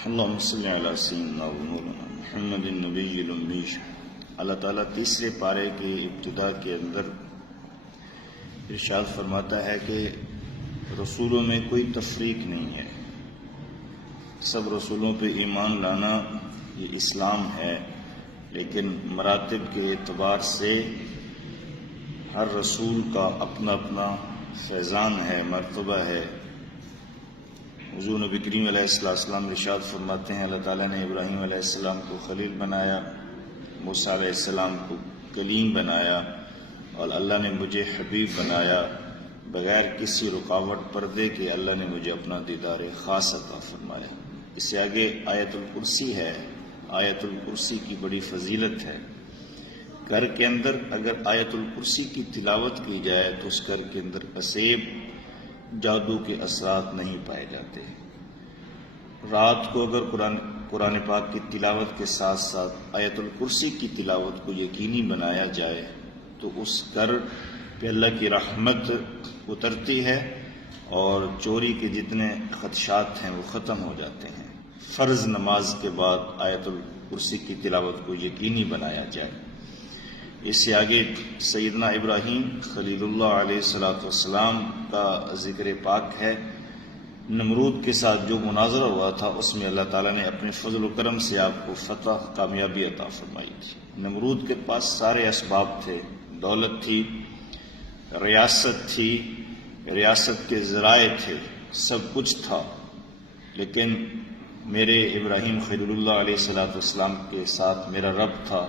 اللہم صلی علی سیدنا و مولانا محمد النبی الامی۔ اللہ تعالیٰ تیسرے پارے کی ابتدا کے اندر ارشاد فرماتا ہے کہ رسولوں میں کوئی تفریق نہیں ہے، سب رسولوں پہ ایمان لانا یہ اسلام ہے، لیکن مراتب کے اعتبار سے ہر رسول کا اپنا اپنا فیضان ہے، مرتبہ ہے۔ حضور نبی کریم علیہ السلام ارشاد فرماتے ہیں اللہ تعالیٰ نے ابراہیم علیہ السلام کو خلیل بنایا، موسیٰ علیہ السلام کو کلیم بنایا، اور اللہ نے مجھے حبیب بنایا بغیر کسی رکاوٹ پردے کے۔ اللہ نے مجھے اپنا دیدار خاص عطا فرمایا۔ اس سے آگے آیت الکرسی ہے، آیت الکرسی کی بڑی فضیلت ہے۔ گھر کے اندر اگر آیت الکرسی کی تلاوت کی جائے تو اس گھر کے اندر اسیب، جادو کے اثرات نہیں پائے جاتے۔ رات کو اگر قرآن پاک کی تلاوت کے ساتھ ساتھ آیت الکرسی کی تلاوت کو یقینی بنایا جائے تو اس گھر پہ اللہ کی رحمت اترتی ہے اور چوری کے جتنے خدشات ہیں وہ ختم ہو جاتے ہیں۔ فرض نماز کے بعد آیت الکرسی کی تلاوت کو یقینی بنایا جائے۔ اس سے آگے سیدنا ابراہیم خلیل اللہ علیہ السلام کا ذکر پاک ہے۔ نمرود کے ساتھ جو مناظرہ ہوا تھا اس میں اللہ تعالیٰ نے اپنے فضل و کرم سے آپ کو فتح، کامیابی عطا فرمائی تھی۔ نمرود کے پاس سارے اسباب تھے، دولت تھی، ریاست تھی، ریاست کے ذرائع تھے، سب کچھ تھا، لیکن میرے ابراہیم خلیل اللہ علیہ السلام کے ساتھ میرا رب تھا۔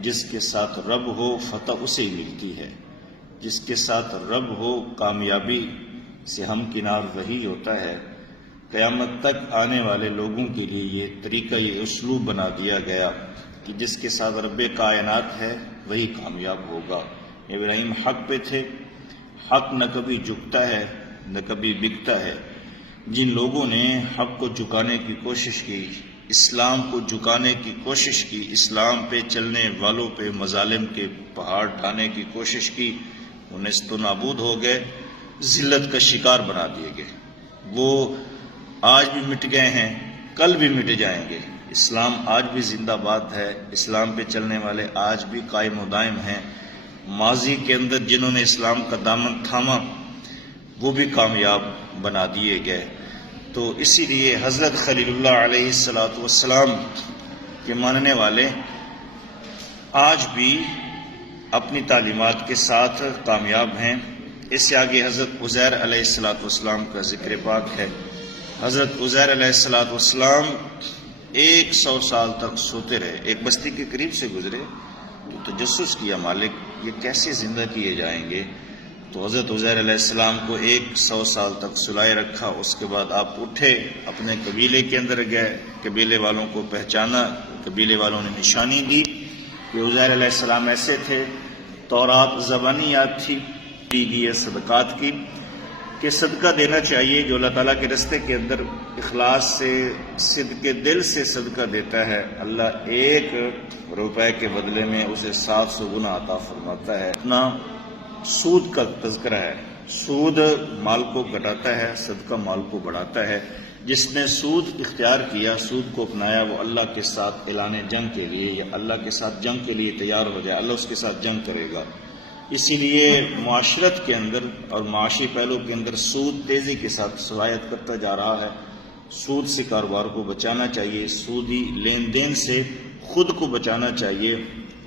جس کے ساتھ رب ہو فتح اسے ملتی ہے، جس کے ساتھ رب ہو کامیابی سے ہمکنار وہی ہوتا ہے۔ قیامت تک آنے والے لوگوں کے لیے یہ طریقہ، یہ اسلوب بنا دیا گیا کہ جس کے ساتھ رب کائنات ہے وہی کامیاب ہوگا۔ ابراہیم حق پہ تھے، حق نہ کبھی جھکتا ہے نہ کبھی بکتا ہے۔ جن لوگوں نے حق کو جھکانے کی کوشش کی، اسلام کو جھکانے کی کوشش کی، اسلام پہ چلنے والوں پہ مظالم کے پہاڑ ڈھانے کی کوشش کی، وہ نیست و نابود ہو گئے، ذلت کا شکار بنا دیے گئے۔ وہ آج بھی مٹ گئے ہیں، کل بھی مٹ جائیں گے۔ اسلام آج بھی زندہ باد ہے، اسلام پہ چلنے والے آج بھی قائم و دائم ہیں۔ ماضی کے اندر جنہوں نے اسلام کا دامن تھاما وہ بھی کامیاب بنا دیے گئے۔ تو اسی لیے حضرت خلیل اللہ علیہ السلام کے ماننے والے آج بھی اپنی تعلیمات کے ساتھ کامیاب ہیں۔ اس سے آگے حضرت عزیر علیہ السلام کا ذکر پاک ہے۔ حضرت عزیر علیہ السلام 100 سال تک سوتے رہے، ایک بستی کے قریب سے گزرے تو تجسس کیا مالک یہ کیسے زندہ کیے جائیں گے، تو حضرت عزیر علیہ السلام کو 100 سال تک سلائے رکھا۔ اس کے بعد آپ اٹھے، اپنے قبیلے کے اندر گئے، قبیلے والوں کو پہچانا، قبیلے والوں نے نشانی دی کہ عزیر علیہ السلام ایسے تھے۔ تورات زبانی یاد تھی، دی گئی صدقات کی کہ صدقہ دینا چاہیے۔ جو اللہ تعالیٰ کے رستے کے اندر اخلاص سے، صدق کے دل سے صدقہ دیتا ہے، اللہ 1 روپے کے بدلے میں اسے 700 گنا عطا فرماتا ہے۔ اپنا سود کا تذکرہ ہے، سود مال کو گھٹاتا ہے، صدقہ مال کو بڑھاتا ہے۔ جس نے سود اختیار کیا، سود کو اپنایا، وہ اللہ کے ساتھ اعلان جنگ کے لیے یا اللہ کے ساتھ جنگ کے لیے تیار ہو جائے، اللہ اس کے ساتھ جنگ کرے گا۔ اسی لیے معاشرت کے اندر اور معاشی پہلو کے اندر سود تیزی کے ساتھ سرایت کرتا جا رہا ہے۔ سود سے کاروبار کو بچانا چاہیے، سودی لین دین سے خود کو بچانا چاہیے،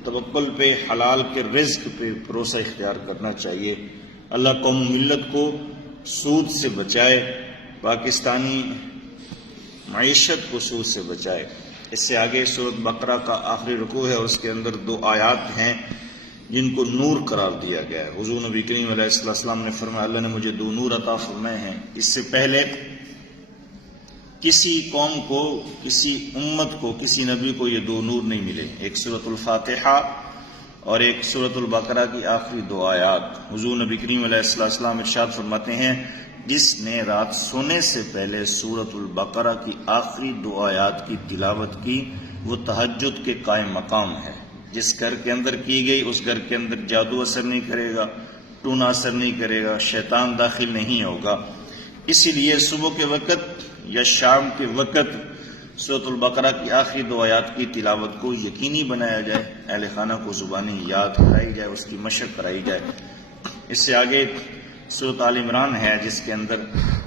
توکل پہ، حلال کے رزق پہ بھروسہ اختیار کرنا چاہیے۔ اللہ قوم و ملت کو سود سے بچائے، پاکستانی معیشت کو سود سے بچائے۔ اس سے آگے سورۃ بقرہ کا آخری رکوع ہے اور اس کے اندر 2 آیات ہیں جن کو نور قرار دیا گیا ہے۔ حضور نبی کریم علیہ السلام نے فرمایا اللہ نے مجھے 2 نور عطا فرمائے ہیں۔ اس سے پہلے کسی قوم کو، کسی امت کو، کسی نبی کو یہ 2 نور نہیں ملے، ایک سورۃ الفاتحہ اور ایک سورۃ البقرہ کی آخری 2 آیات۔ حضور نبی کریم علیہ السلام ارشاد فرماتے ہیں جس نے رات سونے سے پہلے سورۃ البقرہ کی آخری 2 آیات کی تلاوت کی وہ تہجد کے قائم مقام ہے۔ جس گھر کے اندر کی گئی اس گھر کے اندر جادو اثر نہیں کرے گا، ٹونا اثر نہیں کرے گا، شیطان داخل نہیں ہوگا۔ اسی لیے صبح کے وقت یا شام کے وقت سورۃ البقرہ کی آخری 2 آیات کی تلاوت کو یقینی بنایا جائے، اہل خانہ کو زبانی یاد کرائی جائے، اس کی مشق کرائی جائے۔ اس سے آگے سورۃ آل عمران ہے جس کے اندر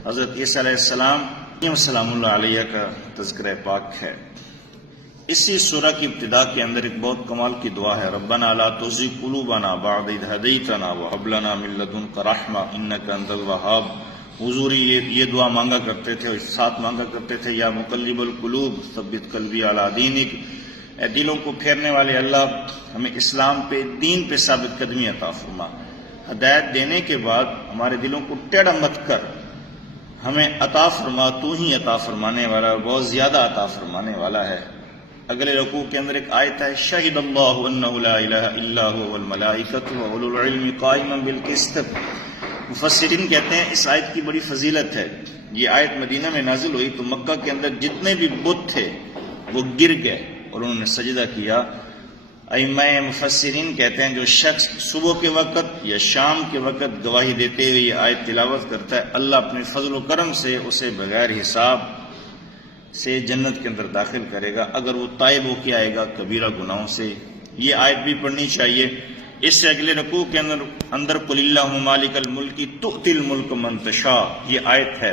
حضرت عیسیٰ علیہ السلام سلام اللہ علیہ کا تذکرہ پاک ہے۔ اسی سورہ کی ابتدا کے اندر ایک بہت کمال کی دعا ہے، ربنا لا تزغ قلوبنا بعد اذ ہدیتنا وہب لنا من لدنک رحمہ انک انت الوہاب۔ حضور یہ دعا مانگا کرتے تھے اور ساتھ مانگا کرتے تھے، یا مقلب القلوب ثبت قلبی علی دینک، اے دلوں کو پھیرنے والے اللہ ہمیں اسلام پہ، دین پہ ثابت قدمی عطا فرما۔ ہدایت دینے کے بعد ہمارے دلوں کو ٹیڑھا مت کر، ہمیں عطا فرما، تو ہی عطا فرمانے والا، بہت زیادہ عطا فرمانے والا ہے۔ اگلے رکوع کے اندر ایک آیت ہے، شہد اللہ انہ لا الہ الا هو والملائکۃ واولو العلم قائما بالقسط۔ مفسرین کہتے ہیں اس آیت کی بڑی فضیلت ہے۔ یہ آیت مدینہ میں نازل ہوئی تو مکہ کے اندر جتنے بھی بت تھے وہ گر گئے اور انہوں نے سجدہ کیا۔ ائمہ مفسرین کہتے ہیں جو شخص صبح کے وقت یا شام کے وقت گواہی دیتے ہوئے یہ آیت تلاوت کرتا ہے، اللہ اپنے فضل و کرم سے اسے بغیر حساب سے جنت کے اندر داخل کرے گا، اگر وہ تائب ہو کے آئے گا کبیرہ گناہوں سے۔ یہ آیت بھی پڑھنی چاہیے۔ اس سے اگلے رکوع کے اندر قل اللہم مالک الملک تؤتی الملک من تشاء، یہ آیت ہے۔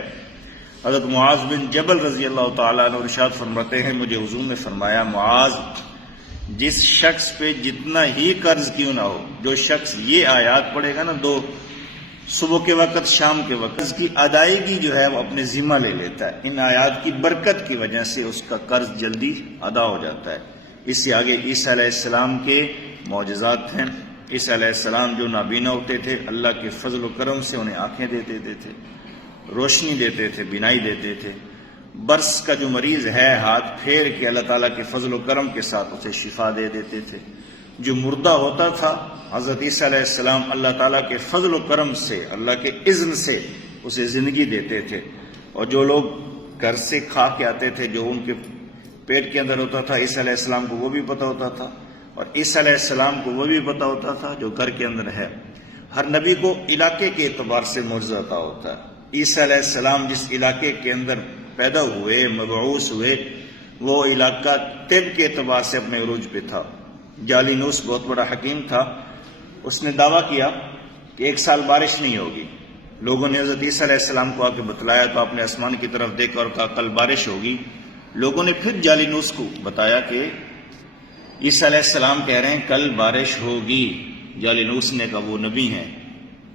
حضرت معاذ بن جبل رضی اللہ تعالیٰ عنہ ارشاد فرماتے ہیں، مجھے حضور نے فرمایا، معاذ جس شخص پہ جتنا ہی قرض کیوں نہ ہو، جو شخص یہ آیات پڑھے گا نا، 2 صبح کے وقت شام کے وقت، اس کی ادائیگی جو ہے وہ اپنے ذمہ لے لیتا ہے۔ ان آیات کی برکت کی وجہ سے اس کا قرض جلدی ادا ہو جاتا ہے۔ اس سے آگے عیسیٰ علیہ السلام کے معجزات ہیں۔ عیسیٰ علیہ السلام جو نابینا ہوتے تھے، اللہ کے فضل و کرم سے انہیں آنکھیں دے دیتے تھے، روشنی دیتے تھے، بینائی دیتے تھے۔ برس کا جو مریض ہے، ہاتھ پھیر کے اللہ تعالیٰ کے فضل و کرم کے ساتھ اسے شفا دے دیتے تھے۔ جو مردہ ہوتا تھا، حضرت عیسیٰ علیہ السلام اللہ تعالیٰ کے فضل و کرم سے، اللہ کے اذن سے اسے زندگی دیتے تھے۔ اور جو لوگ گھر سے کھا کے آتے تھے، جو ان کے پیٹ کے اندر ہوتا تھا، عیسیٰ علیہ السلام کو وہ بھی پتہ ہوتا تھا، اور عیسیٰ علیہ السلام کو وہ بھی پتہ ہوتا تھا جو گھر کے اندر ہے۔ ہر نبی کو علاقے کے اعتبار سے معجزہ عطا ہوتا ہے۔ عیسیٰ علیہ السلام جس علاقے کے اندر پیدا ہوئے، مبعوث ہوئے، وہ علاقہ طب کے اعتبار سے اپنے عروج پہ تھا۔ جالینوس بہت بڑا حکیم تھا، اس نے دعویٰ کیا کہ 1 سال بارش نہیں ہوگی۔ لوگوں نے حضرت عیسیٰ علیہ السلام کو آ کے بتلایا تو آپ نے آسمان کی طرف دیکھا اور کہا کل بارش ہوگی۔ لوگوں نے پھر جالینوس کو بتایا کہ عیسیٰ علیہ السلام کہہ رہے ہیں کل بارش ہوگی۔ جالینوس نے کہا وہ نبی ہیں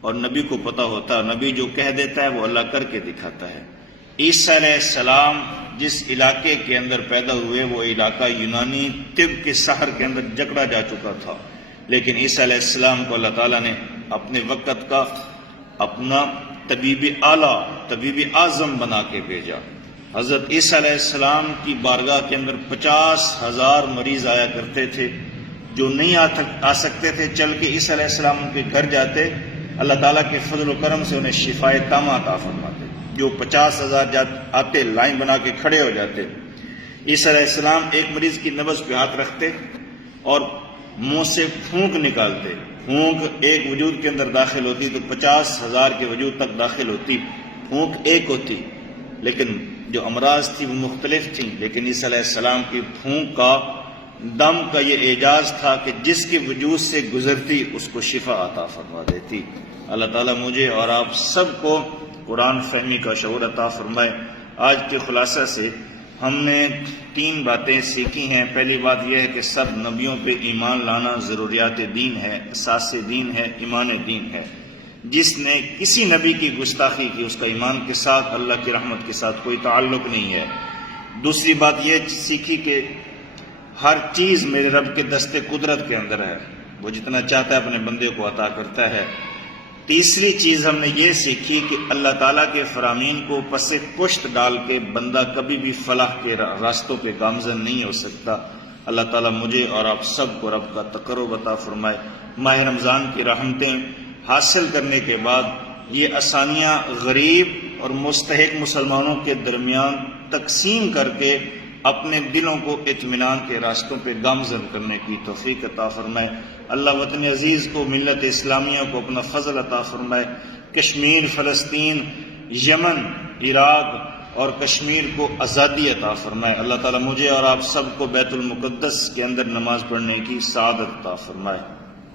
اور نبی کو پتہ ہوتا ہے، نبی جو کہہ دیتا ہے وہ اللہ کر کے دکھاتا ہے۔ عیسیٰ علیہ السلام جس علاقے کے اندر پیدا ہوئے وہ علاقہ یونانی طب کے سحر کے اندر جکڑا جا چکا تھا، لیکن عیسیٰ علیہ السلام کو اللہ تعالیٰ نے اپنے وقت کا اپنا طبیب اعلیٰ، طبیب اعظم بنا کے بھیجا۔ حضرت عیسیٰ علیہ السلام کی بارگاہ کے اندر 50,000 مریض آیا کرتے تھے، جو نہیں آ سکتے تھے چل کے، عیسیٰ علیہ السلام ان کے گھر جاتے، اللہ تعالیٰ کے فضل و کرم سے انہیں شفائے تامہ عطا فرماتے۔ جو 50,000 آتے لائن بنا کے کھڑے ہو جاتے۔ عیسیٰ علیہ السلام ایک مریض کی نبض پہ ہاتھ رکھتے اور منہ سے پھونک نکالتے، پھونک ایک وجود کے اندر داخل ہوتی تو 50,000 کے وجود تک داخل ہوتی، پھونک ایک ہوتی، لیکن جو امراض تھی وہ مختلف تھیں، لیکن عیسیٰ علیہ السلام کی پھونک کا، دم کا یہ اعجاز تھا کہ جس کے وجود سے گزرتی اس کو شفا عطا فرما دیتی۔ اللہ تعالیٰ مجھے اور آپ سب کو قرآن فہمی کا شعور عطا فرمائے۔ آج کے خلاصہ سے ہم نے 3 باتیں سیکھی ہیں۔ پہلی بات یہ ہے کہ سب نبیوں پہ ایمان لانا ضروریات دین ہے، اساس دین ہے، ایمان دین ہے۔ جس نے کسی نبی کی گستاخی کی اس کا ایمان کے ساتھ، اللہ کی رحمت کے ساتھ کوئی تعلق نہیں ہے۔ دوسری بات یہ سیکھی کہ ہر چیز میرے رب کے دست قدرت کے اندر ہے، وہ جتنا چاہتا ہے اپنے بندے کو عطا کرتا ہے۔ تیسری چیز ہم نے یہ سیکھی کہ اللہ تعالیٰ کے فرامین کو پس پشت ڈال کے بندہ کبھی بھی فلاح کے راستوں پہ گامزن نہیں ہو سکتا۔ اللہ تعالیٰ مجھے اور آپ سب کو رب کا تقرب عطا فرمائے۔ ماہ رمضان کی رحمتیں حاصل کرنے کے بعد یہ آسانیاں غریب اور مستحق مسلمانوں کے درمیان تقسیم کر کے اپنے دلوں کو اطمینان کے راستوں پہ گامزن کرنے کی توفیق عطا فرمائے۔ اللہ وطن عزیز کو، ملت اسلامیہ کو اپنا فضل عطا فرمائے۔ کشمیر، فلسطین، یمن، عراق اور کشمیر کو آزادی عطا فرمائے۔ اللہ تعالیٰ مجھے اور آپ سب کو بیت المقدس کے اندر نماز پڑھنے کی سعادت عطا فرمائے۔